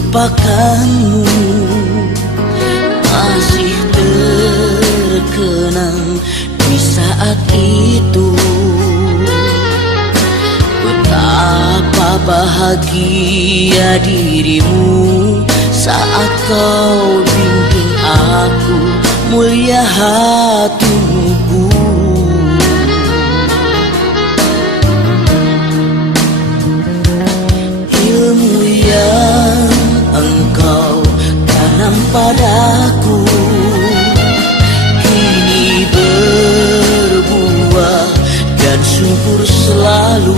Melupakanmu masih terkenang di saat itu. Betapa bahagia dirimu saat kau bimbing aku, mulia hatimu. Ilmu yang engkau tanam padaku kini berbuah dan subur selalu.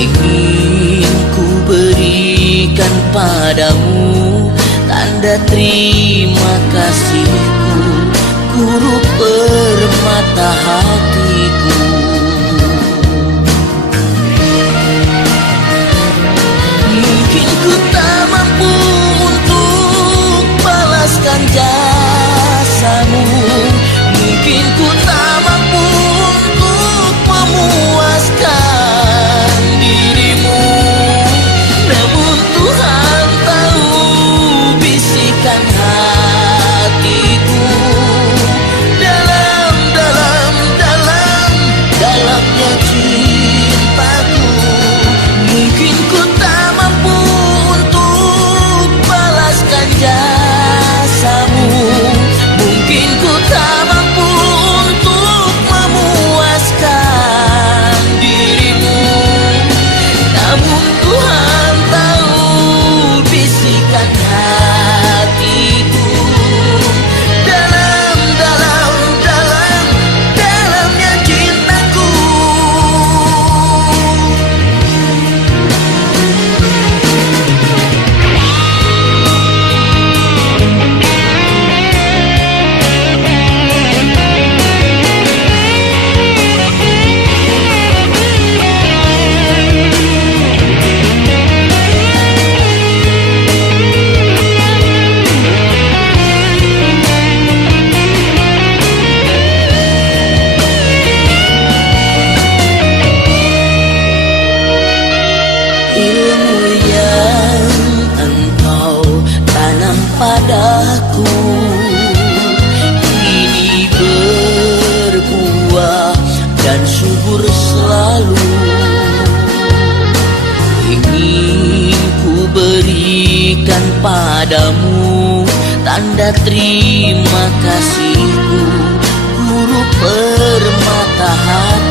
Ingin ku berikan padamu tanda terima kasihku, guru permata hatiku. Mungkin ku tak mampu untuk balaskan jasamu, mungkin ku tak mampu untuk memuaskan dirimu. Namun Tuhan tahu bisikan hatiku, dalamnya cintaku. Mungkin ku tak mampu untuk balaskan jasamu, mungkin ku tak mampu untuk memuaskan dirimu. Namun Tuhan tahu bisikan hatiku, dalamnya cintaku. Ilmu yang engkau tanam padaku kini berbuah dan subur selalu. Ingin ku berikan padamu tanda terima kasihku, guru permata hati.